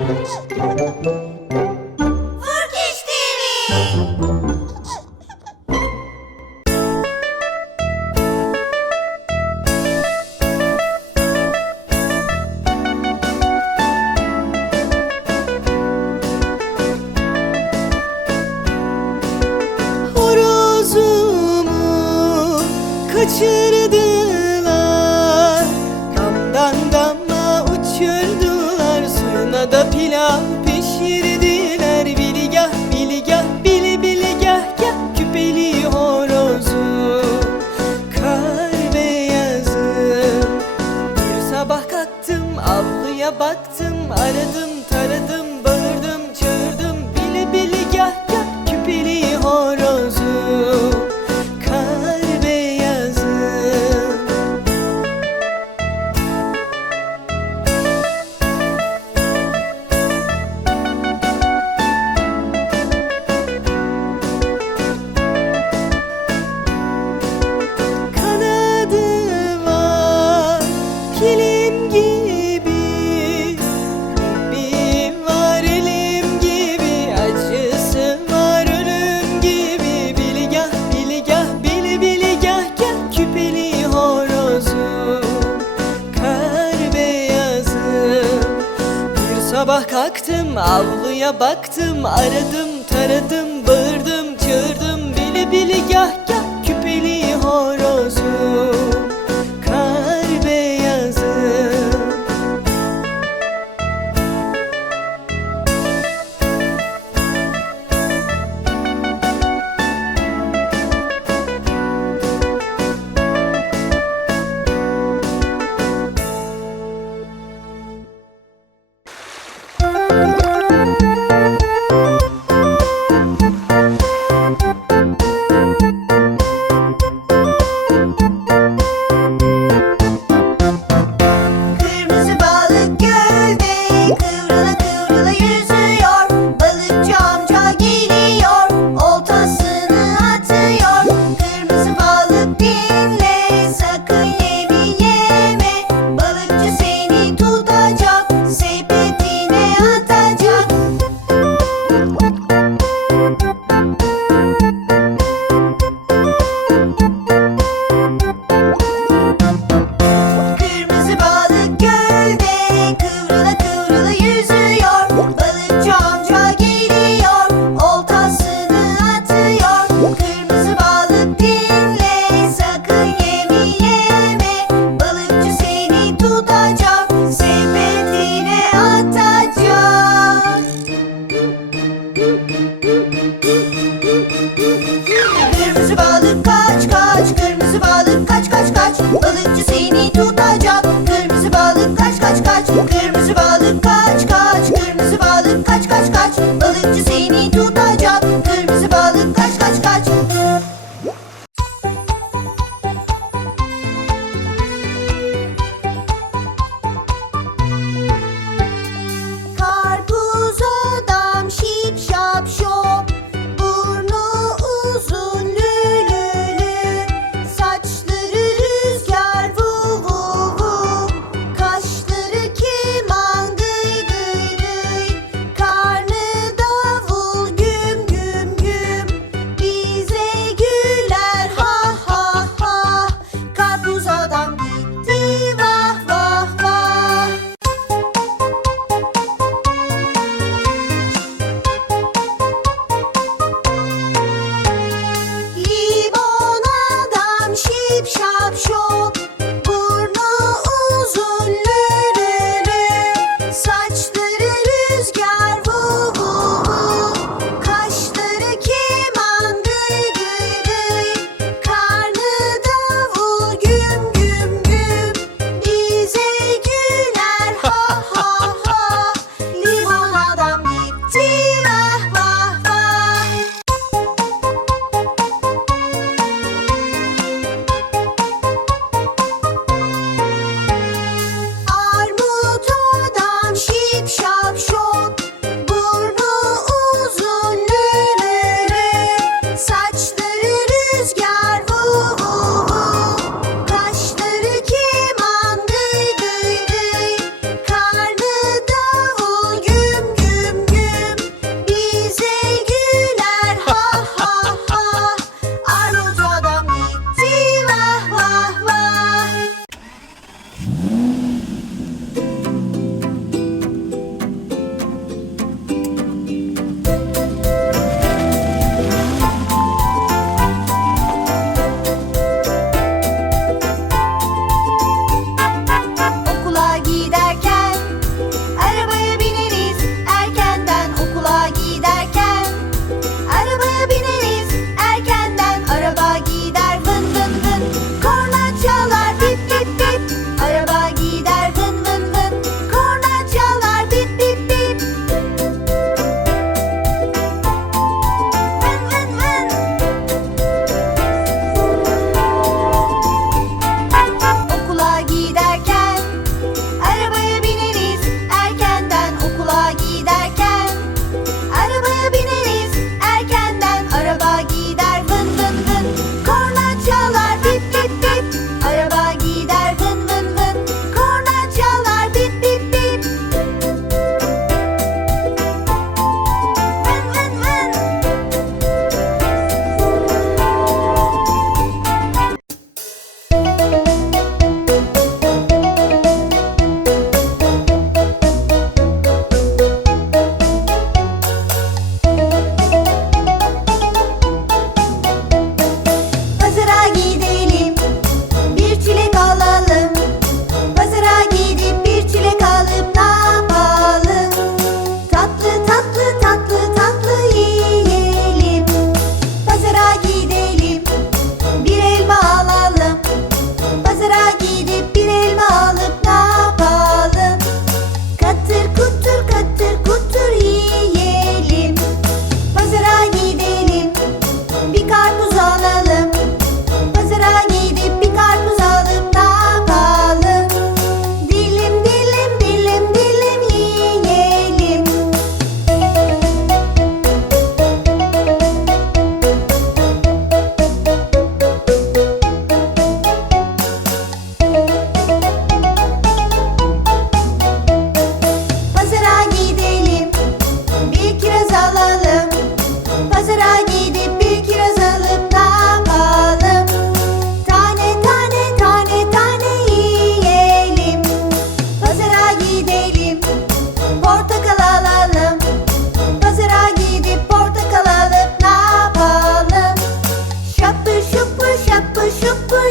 Turkish TV. but baktım avluya baktım aradım taradım bağırdım çığırdım bili bili gah gah.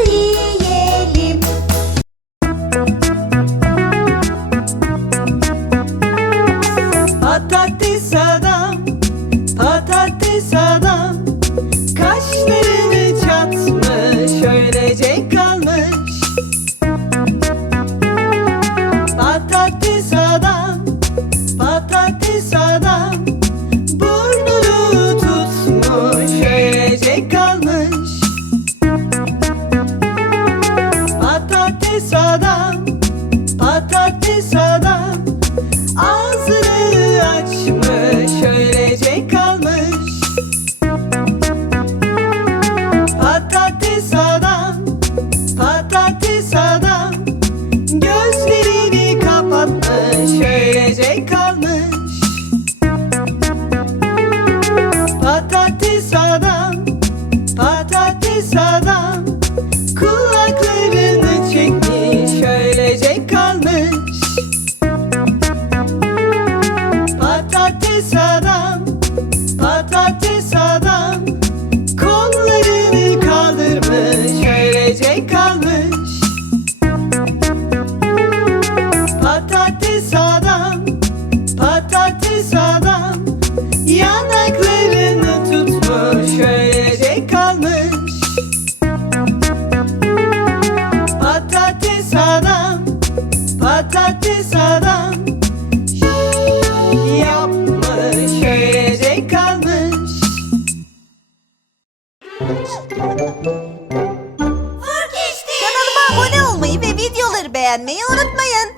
You.